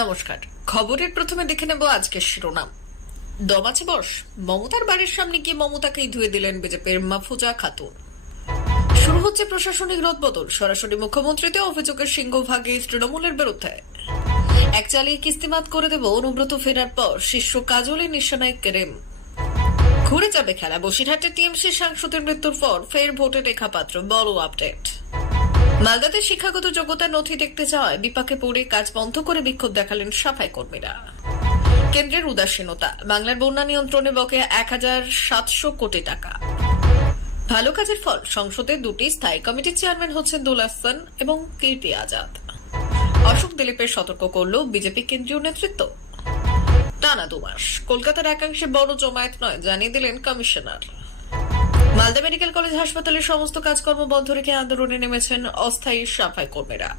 নমস্কার। খবরের প্রথমে দেখে নেব আজকের শিরোনাম। দম আছে বস, মমতার বাড়ির সামনে গিয়ে মমতাকেই ধুয়ে দিলেন বিজেপির মাহফুজা খাতুন। শুরু হচ্ছে প্রশাসনিক রদবদল, সরাসরি মুখ্যমন্ত্রীতে অভিযোগের সিংহভাগে তৃণমূলের বিরুদ্ধে। এক চালিয়ে কিস্তিমাত করে দেব অনুব্রত ফেরার পর শিষ্য কাজলের নিশানায় কেরেম। ঘুরে যাবে খেলা, বসিরহাটে টিএমসি সাংসদের মৃত্যুর পর ফের ভোটে রেখা পাত্র, বড় আপডেট। মালদাতে শিক্ষাগত যোগ্যতার নথি দেখতে চাওয়ায় বিপাকে পড়ে কাজ বন্ধ করে বিক্ষোভ দেখালেন সাফাই কর্মীরা। কেন্দ্রের উদাসীনতা, বাংলার বন্যা নিয়ন্ত্রণে বকেয়া 1700 কোটি টাকা। ভালো কাজের ফল, সংসদের দুটি স্থায়ী কমিটির চেয়ারম্যান হচ্ছেন দুল আহসান এবং কীর্তি আজাদ। অশোক দিলীপের সতর্ক করল বিজেপি কেন্দ্রীয় নেতৃত্ব। টানা 2 মাস কলকাতার একাংশে বড় জমায়েত নয়, জানিয়ে দিলেন কমিশনার। মালদা মেডিকেল কলেজ হাসপাতালের সমস্ত কাজকর্ম বন্ধ রেখে আন্দোলনে নেমেছেন অস্থায়ী সাফাই কর্মীরা।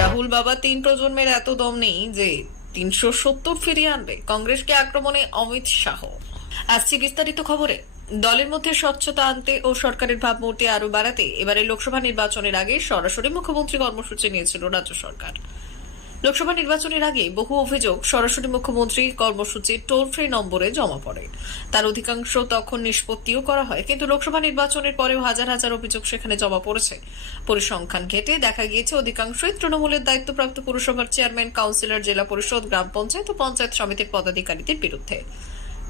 রাহুল বাবা 3 প্রজন্মের এত দম নেই যে 370 ফিরিয়ে আনবে, কংগ্রেসকে আক্রমণে অমিত শাহ। আসছি বিস্তারিত খবরে। দলের মধ্যে স্বচ্ছতা আনতে ও সরকারের ভাবমূর্তি আরো বাড়াতে এবারে লোকসভা নির্বাচনের আগে সরাসরি মুখ্যমন্ত্রী কর্মসূচি নিয়েছিল রাজ্য সরকার। লোকসভা নির্বাচনের আগে বহু অভিযোগ সরাসরি মুখ্যমন্ত্রী কর্মসূচির টোল ফ্রি নম্বরে জমা পড়ে। তার অধিকাংশ তখন নিষ্পত্তিও করা হয়, কিন্তু লোকসভা নির্বাচনের পরেও হাজার হাজার অভিযোগ সেখানে জমা পড়েছে। পরিসংখ্যান ঘেটে দেখা গিয়েছে অধিকাংশই তৃণমূলের দায়িত্বপ্রাপ্ত পুরসভার চেয়ারম্যান, কাউন্সিলর, জেলা পরিষদ, গ্রাম পঞ্চায়েত ও পঞ্চায়েত সমিতির পদাধিকারীদের বিরুদ্ধে।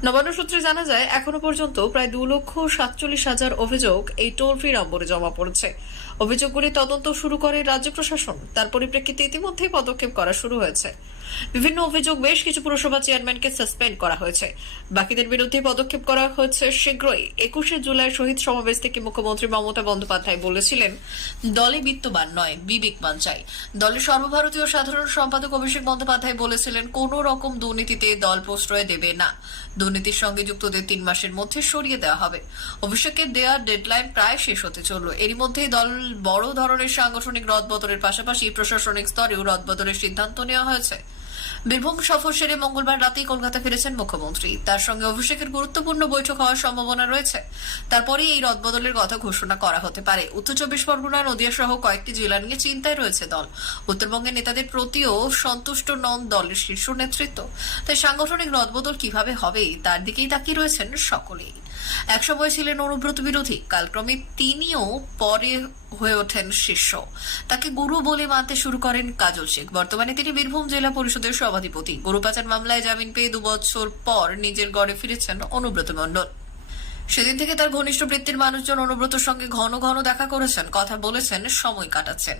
নবান্ন সূত্রে জানা যায়, এখনো পর্যন্ত প্রায় 2,47,000 অভিযোগ এই টোল ফ্রি নম্বরে জমা পড়েছে। অভিযোগগুলি তদন্ত শুরু করে রাজ্য প্রশাসন। তার পরিপ্রেক্ষিতে ইতিমধ্যেই পদক্ষেপ করা শুরু হয়েছে। বিভিন্ন অভিযোগ বেশ কিছু পুরসভা চেয়ারম্যানকে সাসপেন্ড করা হয়েছে, বাকিদের বিরুদ্ধে পদক্ষেপ করা হচ্ছে শীঘ্রই। 21শে জুলাই শহীদ সমাবেশ থেকে মুখ্যমন্ত্রী মমতা বন্দ্যোপাধ্যায় বলেছিলেন, দলে বিত্তবান নয়, বিবেকবান চাই। দলের সর্বভারতীয় সাধারণ সম্পাদক অভিষেক বন্দ্যোপাধ্যায় বলেছিলেন, কোন রকম দুর্নীতিতে দল প্রশ্রয় দেবে না। দুর্নীতির সঙ্গে যুক্তদের 3 মাসের মধ্যে সরিয়ে দেওয়া হবে। অভিষেকের দেওয়ার ডেডলাইন প্রায় শেষ হতে চলল। এরই মধ্যেই দল বড় ধরনের সাংগঠনিক রদবদলের পাশাপাশি প্রশাসনিক স্তরেও রদবদলের সিদ্ধান্ত নেওয়া হয়েছে। বীরভূম সফর সেরে মঙ্গলবার রাতেই কলকাতা ফিরেছেন মুখ্যমন্ত্রী। তার সঙ্গে অভিষেকের গুরুত্বপূর্ণ বৈঠক হওয়ার সম্ভাবনা রয়েছে। তারপরেই এই রদবদলের কথা ঘোষণা করা হতে পারে। উত্তর 24 পরগনা, নদিয়া সহ কয়েকটি জেলা নিয়ে চিন্তায় রয়েছে দল। উত্তরবঙ্গের নেতাদের প্রতিও সন্তুষ্ট নন দলের শীর্ষ নেতৃত্ব। তাই সাংগঠনিক রদবদল কিভাবে হবে তার দিকেই তাকিয়ে রয়েছেন সকলেই। একসময় ছিলেন অনুব্রত বিরোধী, কালক্রমে তিনিও পরে হয়ে ওঠেন শিষ্য। তাকে গুরু বলে মানতে শুরু করেন কাজল শেখ। বর্তমানে তিনি বীরভূম জেলা পরিষদের সভাধিপতি। গরু পাচার মামলায় জামিন পেয়ে 2 বছর পর নিজের গড়ে ফিরেছেন অনুব্রত মণ্ডল। সেদিন থেকে তার ঘনিষ্ঠ বৃত্তির মানুষজন অনুব্রতর সঙ্গে ঘন ঘন দেখা করেছেন, কথা বলেছেন, সময় কাটাচ্ছেন।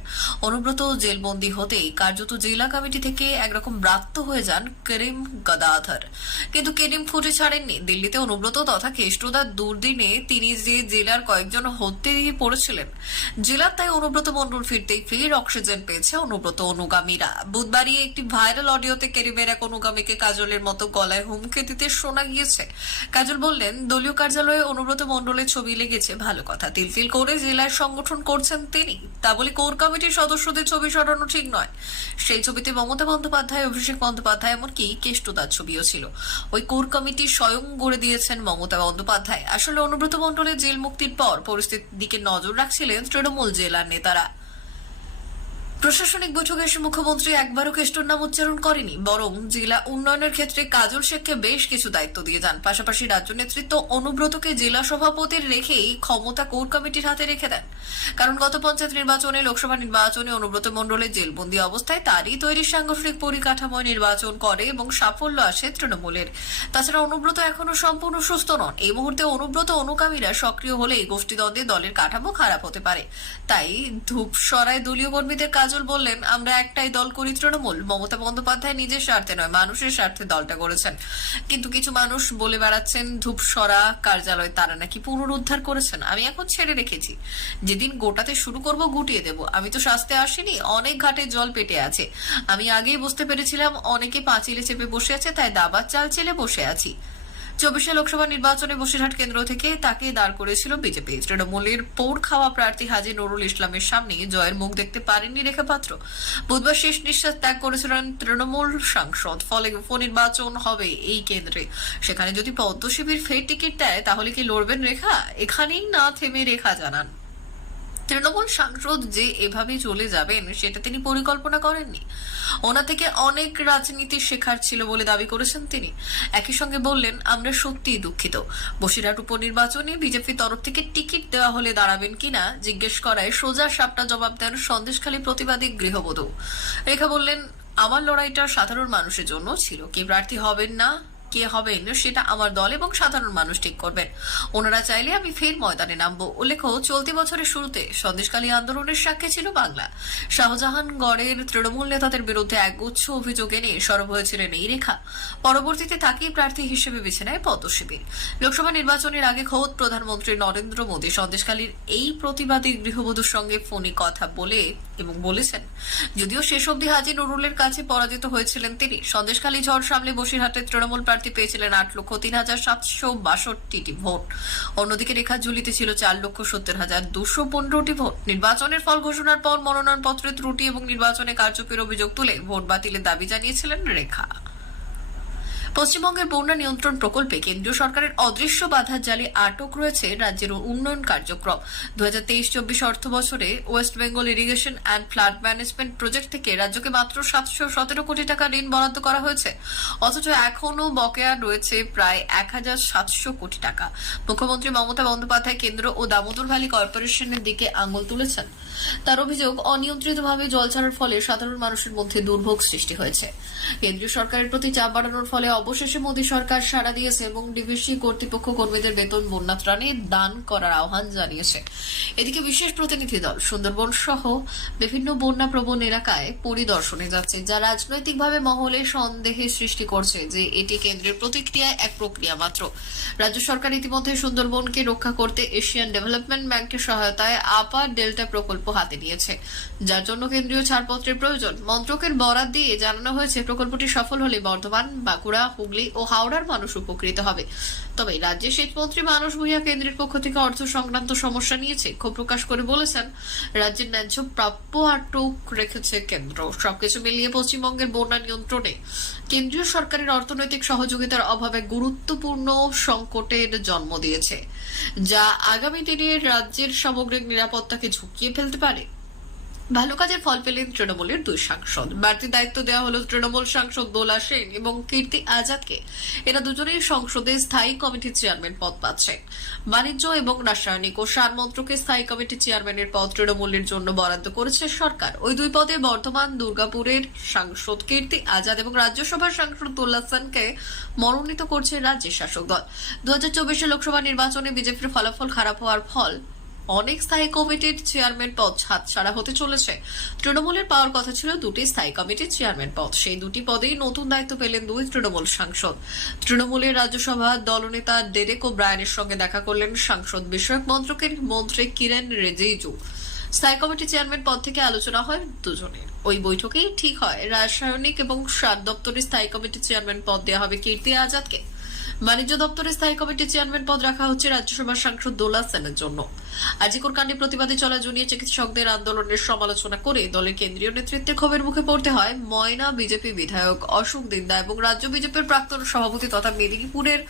অনুব্রত জেলবন্দী হতেই কার্যত জেলা কমিটি থেকে একরকম ব্রাত্য হয়ে যান করিম গদাধর। কিন্তু করিম ফুটে ছাড়েননি। দিল্লিতে অনুব্রত তথা কেষ্টদার দুর্দিনে তিনি যে জেলার কয়েকজন হত্যে দিয়ে পড়েছিলেন, জেলার তাই অনুব্রত মণ্ডল ফিরতেই ফের অক্সিজেন পেয়েছে অনুব্রত অনুগামীরা। বুধবারই একটি ভাইরাল অডিওতে করিমের এক অনুগামীকে কাজলের মতো গলায় হুমকি দিতে শোনা গিয়েছে। কাজল বললেন, দলীয় কার্যালয়ে অনুব্রত মণ্ডলের ছবি লেগেছে, ভালো কথা। তিল করে জেলার সংগঠন করছেন তিনি, তা বলে কোর কমিটির সদস্যদের ছবি সরানো ঠিক নয়। সেই ছবিতে মমতা বন্দ্যোপাধ্যায়, অভিষেক বন্দ্যোপাধ্যায়, এমনকি কেষ্টদার ছবিও ছিল। ওই কোর কমিটি স্বয়ং গড়ে দিয়েছেন মমতা বন্দ্যোপাধ্যায়। আসলে অনুব্রত মণ্ডলের জেল মুক্তির পর পরিস্থিতির দিকে নজর রাখছিলেন তৃণমূল জেলার নেতারা। প্রশাসনিক বৈঠকে এসে মুখ্যমন্ত্রী একবারও কেষ্টর নাম উচ্চারণ করেনি, বরং জেলা উন্নয়নের ক্ষেত্রে কাজল শেখকে বেশ কিছু দায়িত্ব দিয়ে যান। পাশাপাশি রাজ্য নেতৃত্ব অনুব্রতকে জেলা সভাপতির রেখেই ক্ষমতা কোর কমিটির হাতে রেখে দেন। কারণ গত পঞ্চায়েত নির্বাচনে, লোকসভা নির্বাচনে অনুব্রত মণ্ডলের জেলবন্দি অবস্থায় তারই তৈরি সাংগঠনিক পরিকাঠামোয় নির্বাচন করে এবং সাফল্য আসে তৃণমূলের। তাছাড়া অনুব্রত এখনো সম্পূর্ণ সুস্থ নন। এই মুহূর্তে অনুব্রত অনুগামীরা সক্রিয় হলেই গোষ্ঠীদ্বন্দ্বে দলের কাঠামো খারাপ হতে পারে। তাই ধূপসরায় দলীয় কর্মীদের কাজল বললেন, আমরা একটাই দল করি, তৃণমূল। মমতা বন্দ্যোপাধ্যায় নিজের স্বার্থে নয়, মানুষের স্বার্থে দলটা করেছেন। কিন্তু কিছু মানুষ বলে বেড়াচ্ছেন ধূপসরা কার্যালয় তারা নাকি পুনরুদ্ধার করেছেন। আমি এখন ছেড়ে রেখেছি, যেদিন গোটাতে শুরু করব গুটিয়ে দেব। আমি তো শাস্তে আসিনি, অনেক ঘাটে জল পেটে আছে। আমি আগেই বুঝতে পেরেছিলাম অনেকে পাঁচিলে চেপে বসে আছে, তাই দাবার চাল চেলে বসে আছি। 24 লোকসভা নির্বাচনে বসিরহাট কেন্দ্র থেকে তাকে দাঁড় করেছিল বিজেপি। তৃণমূলের পৌর খাওয়া প্রার্থী হাজী নুরুল ইসলামের সামনে জয়ের মুখ দেখতে পারেননি রেখা পাত্র। বুধবার শেষ নিঃশ্বাস ত্যাগ করেছিলেন তৃণমূল সাংসদ। ফলে উপনির্বাচন হবে এই কেন্দ্রে। সেখানে যদি পদ্ম শিবির ফের টিকিট দেয় তাহলে কি লড়বেন রেখা? এখানেই না থেমে রেখা জানান, তৃণমূল সাংসদ যে এভাবে চলে যাবেন সেটা তিনি পরিকল্পনা করেননি। ওনা থেকে অনেক রাজনীতি শেখার ছিল বলে দাবি করেছেন তিনি। একই সঙ্গে বললেন, আমরা সত্যিই দুঃখিত। বসিরহাট উপনির্বাচনে বিজেপির তরফ থেকে টিকিট দেওয়া হলে দাঁড়াবেন কিনা জিজ্ঞেস করায় সোজা সাপটা জবাব দেন সন্দেশখালী প্রতিবাদী গৃহবধূ। রেখা বললেন, আমার লড়াইটা সাধারণ মানুষের জন্য ছিল। কে প্রার্থী হবেন না কে হবেন সেটা আমার দল এবং সাধারণ মানুষ ঠিক করবেন। ওনারা চাইলে আমি ফের ময়দানে নামবো। উল্লেখ্য, চলতি বছরের শুরুতে সন্দেশখালী আন্দোলনের সাক্ষী ছিল বাংলা। শাহজাহানগড়ের তৃণমূল নেতাদের বিরুদ্ধে একগুচ্ছ অভিযোগ এনে সরব হয়েছিলেন এই রেখা। পরবর্তীতে তাকেই প্রার্থী হিসেবে বেছে নেয় পদ্মশিবির। লোকসভা নির্বাচনের আগে খোদ প্রধানমন্ত্রী নরেন্দ্র মোদী সন্দেশখালীর এই প্রতিবাদী গৃহবধূর সঙ্গে ফোনে কথা বলে এবং বলেছেন, যদিও শেষ অবধি হাজী নুরুলের কাছে পরাজিত হয়েছিলেন তিনি। সন্দেশখালী ঝড় সামলে বসিরহাটের তৃণমূল প্রার্থী পেয়েছিলেন 8,03,762টি ভোট। অন্যদিকে রেখা ঝুলিতে ছিল 4,70,215টি ভোট। নির্বাচনের ফল ঘোষণার পর মনোনয়নপত্রে ত্রুটি এবং নির্বাচনে কারচুপির অভিযোগ তুলে ভোট বাতিলের দাবি জানিয়েছিলেন রেখা। পশ্চিমবঙ্গের বন্যা নিয়ন্ত্রণ প্রকল্পে কেন্দ্রীয় সরকারের অদৃশ্য বাধার জালে আটক রয়েছে রাজ্যের উন্নয়ন কার্যক্রম। 2023-24 অর্থ বছরে West Bengal irrigation and flood management project থেকে রাজ্যকে মাত্র 717 কোটি টাকা ঋণ বরাদ্দ করা হয়েছে। অথচ এখনো বকেয়া রয়েছে প্রায় 1,700 কোটি টাকা। মুখ্যমন্ত্রী মমতা বন্দ্যোপাধ্যায় কেন্দ্র ও দামোদর ভ্যালি কর্পোরেশনের দিকে আঙুল তুলেছেন। তার অভিযোগ, অনিয়ন্ত্রিতভাবে জল ছাড়ার ফলে সাধারণ মানুষের মধ্যে দুর্ভোগ সৃষ্টি হয়েছে। কেন্দ্রীয় সরকারের প্রতি চাপ বাড়ানোর ফলে অবশেষে মোদী সরকার সাড়া দিয়েছে এবং ডিভিসি কর্তৃপক্ষ কর্মীদের বেতন বন্যা ত্রাণে দান করার আহ্বান জানিয়েছে। এদিকে বিশেষ প্রতিনিধি দল সুন্দরবন সহ বিভিন্ন বন্যা প্রবণ এলাকায় পরিদর্শনে যাচ্ছে, যা রাজনৈতিকভাবে মহলে সন্দেহের সৃষ্টি করছে যে এটি কেন্দ্রের প্রতিক্রিয়ায় এক প্রক্রিয়া মাত্র। রাজ্য সরকার ইতিমধ্যে সুন্দরবনকে রক্ষা করতে এশিয়ান ডেভেলপমেন্ট ব্যাংকের সহায়তায় আপার ডেল্টা প্রকল্প হাতে নিয়েছে, যার জন্য কেন্দ্রীয় ছাড়পত্রের প্রয়োজন। মন্ত্রকের বরাত দিয়ে জানানো হয়েছে, প্রকল্পটি সফল হলে বর্ধমান, বাঁকুড়া, হুগলি ও হাওড়ার মানুষ উপকৃত হবে। তবে রাজ্যের সেচমন্ত্রী মানস ভূঁইয়া কেন্দ্রের পক্ষ থেকে অর্থ সংক্রান্ত সমস্যা নিয়েছে ক্ষোভ প্রকাশ করে বলেছেন, রাজ্যের ন্যায্য প্রাপ্য আটক রেখেছে কেন্দ্র। সবকিছু মিলিয়ে পশ্চিমবঙ্গের বন্যা নিয়ন্ত্রণে কেন্দ্রীয় সরকারের অর্থনৈতিক সহযোগিতার অভাবে গুরুত্বপূর্ণ সংকটের জন্ম দিয়েছে, যা আগামী দিনে রাজ্যের সামগ্রিক নিরাপত্তাকে ঝুঁকিয়ে ফেলতে পারে। ভালো কাজের ফল পেলেন তৃণমূলের দুই সাংসদ। বাড়তি দায়িত্ব দেওয়া হলো তৃণমূল সাংসদ দোলা সেন এবং কীর্তি আজাদকে। এরা দুজনেই সংসদে স্থায়ী কমিটির চেয়ারম্যান পদ পাচ্ছেন। বাণিজ্য এবং রাসায়নিক ও সার মন্ত্রকে স্থায়ী কমিটির চেয়ারম্যানের পদ তৃণমূলের জন্য বরাদ্দ করেছে সরকার। ওই দুই পদে বর্ধমান দুর্গাপুরের সাংসদ কীর্তি আজাদ এবং রাজ্যসভার সাংসদ দোলা সেনকে মনোনীত করছে রাজ্যের শাসক দল। 2024 লোকসভা নির্বাচনে বিজেপির ফলাফল খারাপ হওয়ার ফল অনেক স্থায়ী কমিটির চেয়ারম্যান পদ হাতছাড়া হতে চলেছে। তৃণমূলের পাওয়ার কথা ছিল দুটি স্থায়ী কমিটির চেয়ারম্যান পদ। সেই দুটি পদেই নতুন দায়িত্ব পেলেন দুই তৃণমূল সাংসদ। তৃণমূলের রাজ্যসভা দলনেতা ডেরেক ও ব্রায়ানের সঙ্গে দেখা করলেন সাংসদ বিষয়ক মন্ত্রকের মন্ত্রী কিরেন রিজিজু। স্থায়ী কমিটির চেয়ারম্যান পদ থেকে আলোচনা হয় দুজনের। ওই বৈঠকেই ঠিক হয় রাসায়নিক এবং সার দপ্তরের স্থায়ী কমিটির চেয়ারম্যান পদ দেওয়া হবে কীর্তি আজাদকে। বাণিজ্য দপ্তরের স্থায়ী কমিটির চেয়ারম্যান পদ রাখা হচ্ছে রাজ্যসভার সাংসদ দোলা সেনের জন্য। আজিকর কাণ্ডে প্রতিবাদে চলা জুনিয়র চিকিৎসকদের আন্দোলনের সমালোচনা করে দলের কেন্দ্রীয় নেতৃত্বে ক্ষোভের মুখে পড়তে হয় ময়না বিজেপি বিধায়ক অশোক দিন্দা এবং রাজ্য বিজেপির প্রাক্তন সভাপতি তথা মেদিনীপুরের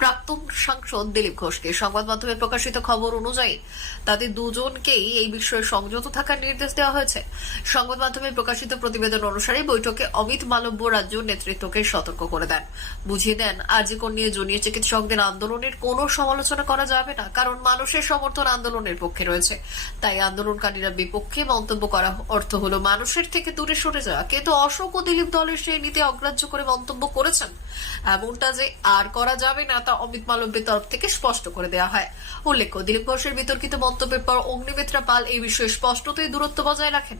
প্রাক্তন সাংসদ দিলীপ ঘোষকে। সংবাদ মাধ্যমে প্রকাশিত খবর অনুযায়ী তাদের দুজনকেই এই বিষয়ে সংযত থাকার নির্দেশ দেওয়া হয়েছে। সংবাদ মাধ্যমে প্রকাশিত প্রতিবেদন অনুসারে বৈঠকে অমিত মালব্য রাজ্য নেতৃত্বকে সতর্ক করে দেন, বুঝিয়ে দেন আজিকর নিয়ে জুনিয়র চিকিৎসকদের আন্দোলনের কোনো সমালোচনা করা যাবে না, কারণ মানুষের সমর্থন আন্দোলনের পক্ষে রয়েছে। তাই আন্দোলনকারীরা বিপক্ষে মন্তব্য করা অর্থ হলো মানুষের থেকে দূরে সরে যাওয়া। কিন্তু অশোক ও দিলীপ দলের সেই নীতি অগ্রাহ্য করে মন্তব্য করেছেন, এমনটা যে আর করা যাবে না তা অমিত মালব্যের তরফ থেকে স্পষ্ট করে দেওয়া হয়। উল্লেখ্য, দিলীপ ঘোষের বিতর্কিত মন্তব্যের পর অগ্নিমিত্রা পাল এই বিষয়ে স্পষ্টতই দূরত্ব বজায় রাখেন।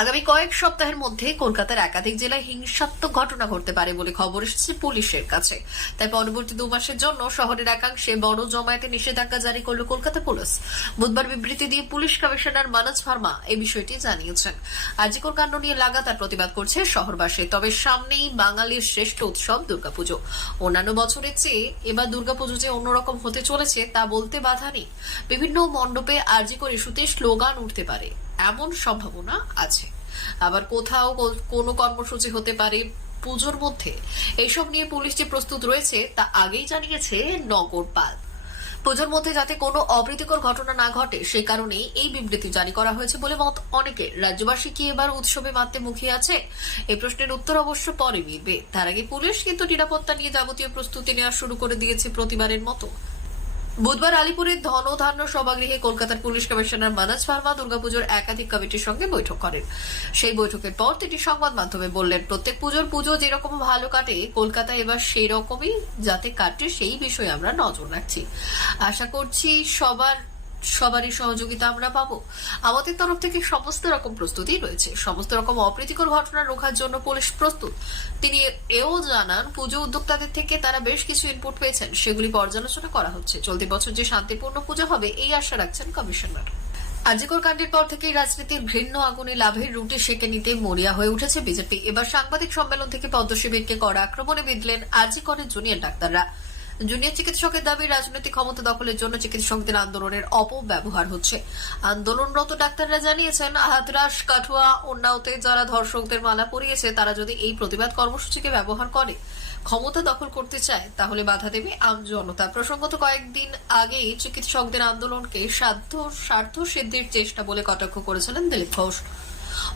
আগামী কয়েক সপ্তাহের মধ্যে কলকাতার একাধিক জেলায় হিংসাত্মক ঘটনা ঘটতে পারে বলে খবর এসেছে পুলিশের কাছে। তাই পরবর্তী 2 মাসের জন্য শহরের একাংশে বড় জমায়েতে নিষেধাজ্ঞা জারি করল কলকাতা পুলিশ। বুধবার বিবৃতি দিয়ে পুলিশ কমিশনার মানস ভার্মা এই বিষয়টি জানিয়েছেন। আজিকর কাণ্ড নিয়ে লাগাতার প্রতিবাদ করছে শহরবাসী। তবে সামনেই বাঙালির শ্রেষ্ঠ উৎসব দুর্গাপুজো। অন্যান্য বছরের চেয়ে এবার দুর্গাপুজো যে অন্যরকম হতে চলেছে তা বলতে বাধা নেই। বিভিন্ন মণ্ডপে আজিকর ইস্যুতে স্লোগান উঠতে পারে এমন সম্ভাবনা আছে। আবার কোথাও কোনো কর্মসূচি হতে পারে পুজোর মধ্যে। এইসব নিয়ে পুলিশ যে প্রস্তুত রয়েছে তা আগেই জানিয়েছে নগরপাল। পুজোর মধ্যে যাতে কোনো অপ্রীতিকর ঘটনা না ঘটে সেই কারণেই এই বিবৃতি জারি করা হয়েছে বলে মত অনেকের। রাজ্যবাসী কি এবার উৎসবে মাততে মুখিয়ে আছে? এই প্রশ্নের উত্তর অবশ্য পরে মিলবে। তার আগে পুলিশ কিন্তু নিরাপত্তা নিয়ে যাবতীয় প্রস্তুতি নেওয়া শুরু করে দিয়েছে প্রতিবারের মতো। বুধবার আলিপুরের ধনধান্য সভাগৃহে কলকাতার পুলিশ কমিশনার মানাজ ভার্মা দুর্গাপুজোর একাধিক কমিটির সঙ্গে বৈঠক করেন। সেই বৈঠকের পর তিনি সংবাদ মাধ্যমে বললেন, প্রত্যেক পুজো যেরকম ভালো কাটে কলকাতা এবার সেই রকমই যাতে কাটে সেই বিষয়ে আমরা নজর রাখছি। আশা করছি সবারই সহযোগিতা আমরা পাবো। আমাদের তরফ থেকে সমস্ত রকম প্রস্তুতি রয়েছে। সমস্ত রকম অপ্রীতিকর ঘটনা রোখার জন্য পুলিশ প্রস্তুত। তিনি এও জানান, পুজো উদ্যোক্তাদের থেকে তারা বেশ কিছু ইনপুট পেয়েছেন, সেগুলি পর্যালোচনা করা হচ্ছে। চলতি বছর যে শান্তিপূর্ণ পুজো হবে এই আশা রাখছেন কমিশনার। আজিকর কাণ্ডের পর থেকেই রাজনীতির ঘৃণ্য আগুনে লাভের রুটে সেঁকে নিতে মরিয়া হয়ে উঠেছে বিজেপি। এবার সাংবাদিক সম্মেলন থেকে পদ্মশিবিরকে কড়া আক্রমণে বিঁধলেন আজিকরের জুনিয়র ডাক্তাররা। জুনিয়র চিকিৎসকের দাবি, রাজনৈতিক ক্ষমতা দখলের জন্য চিকিৎসকদের আন্দোলনের অপব্যবহার হচ্ছে। আন্দোলনরত ডাক্তাররা জানিয়েছেন, হাতরাস, কাঠুয়া, উন্নাওতে যারা ধর্ষকদের মালা পরিয়েছে তারা যদি এই প্রতিবাদ কর্মসূচিকে ব্যবহার করে ক্ষমতা দখল করতে চায় তাহলে বাধা দেবে আমজনতা। প্রসঙ্গত কয়েকদিন আগেই চিকিৎসকদের আন্দোলনকে স্বার্থ সিদ্ধির চেষ্টা বলে কটাক্ষ করেছিলেন দিলীপ ঘোষ,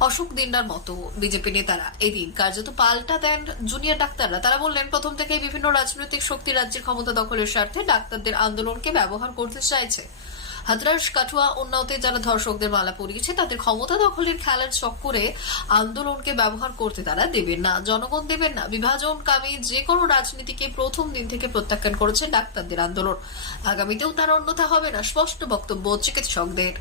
অশোক দিন্ডার মতো বিজেপি নেতারা। এদিন কার্যত পাল্টা দেন জুনিয়র ডাক্তাররা। তারা বললেন, প্রথম থেকেই বিভিন্ন রাজনৈতিক শক্তি রাজ্যের ক্ষমতা দখলের স্বার্থে ডাক্তারদের আন্দোলনকে ব্যবহার করতে চাইছে। হাতরাস, কাঠুয়া, উন্নাওতে যারা ধর্ষকদের মালা পরিয়েছে তাদের ক্ষমতা দখলের খেলার চক্করে আন্দোলনকে ব্যবহার করতে তারা দেবেন না, জনগণ দেবেন না। বিভাজনকামী যে কোনো রাজনীতিকে প্রথম দিন থেকে প্রত্যাখ্যান করেছে ডাক্তারদের আন্দোলন। আগামীতেও তার অন্যথা হবে না, স্পষ্ট বক্তব্য চিকিৎসকদের।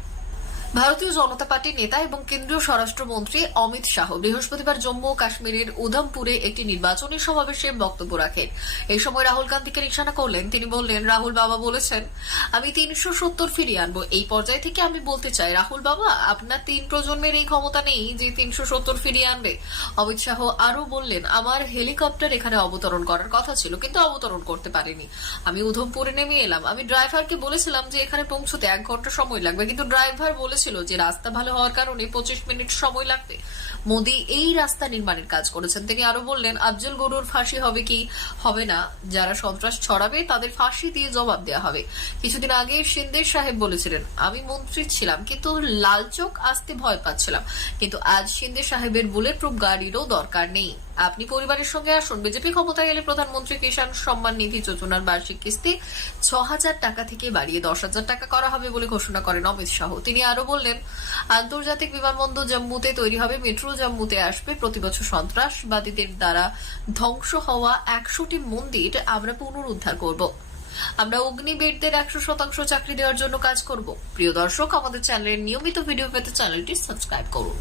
ভারতীয় জনতা পার্টির নেতা এবং কেন্দ্রীয় স্বরাষ্ট্রমন্ত্রী অমিত শাহ বৃহস্পতিবার জম্মু ও কাশ্মীরের উধমপুরে একটি নির্বাচনী সমাবেশে বক্তব্য রাখেন। এই সময় রাহুল গান্ধীকে নিশানা করলেন। তিনি বললেন, রাহুল বাবা বলেছেন আমি 370 ফিরিয়ে আনবো। এই পর্যায় থেকে আমি বলতে চাই, রাহুল বাবা, আপনার 3 প্রজন্মের এই ক্ষমতা নেই যে 370 ফিরিয়ে আনবে। অমিত শাহ আরো বললেন, আমার হেলিকপ্টার এখানে অবতরণ করার কথা ছিল কিন্তু অবতরণ করতে পারেনি। আমি উধমপুরে নেমে এলাম। আমি ড্রাইভারকে বলেছিলাম যে এখানে পৌঁছতে 1 ঘন্টা সময় লাগবে, কিন্তু ড্রাইভার বলেছিল যে রাস্তা ভালো হওয়ার কারণে 25 মিনিট সময় লাগবে। মোদী এই রাস্তা নির্মাণের কাজ করেছেন। তিনি আরো বললেন, আফজল গরুর ফাঁসি হবে কি হবে না, যারা সন্ত্রাস ছড়াবে তাদের ফাঁসি দিয়ে জবাব দেওয়া হবে। কিছুদিন আগে সিন্দের সাহেব বলেছিলেন, আমি মন্ত্রী ছিলাম কিন্তু লালচোক আসতে ভয় পাচ্ছিলাম, কিন্তু আজ সিন্দের সাহেবের বুলেট প্রুফ গাড়িরও দরকার নেই। আপনি পরিবারের সঙ্গে আসুন। বিজেপি ক্ষমতায় এলে প্রধানমন্ত্রী কিষাণ সম্মান নিধি যোজনার বার্ষিক কিস্তি 6,000 টাকা থেকে বাড়িয়ে 10,000 টাকা করা হবে বলে ঘোষণা করেন অমিত শাহ। তিনি আরো বললেন, আন্তর্জাতিক বিমানবন্দর জম্মুতে তৈরি হবে, মেট্রো জম্মুতে আসবে। প্রতি বছর সন্ত্রাসবাদীদের দ্বারা ধ্বংস হওয়া 100টি মন্দির আমরা পুনরুদ্ধার করব। আমরা অগ্নিবীরদের 100% চাকরি দেওয়ার জন্য কাজ করব। প্রিয় দর্শক, আমাদের চ্যানেলের নিয়মিত ভিডিও পেতে চ্যানেলটি সাবস্ক্রাইব করুন।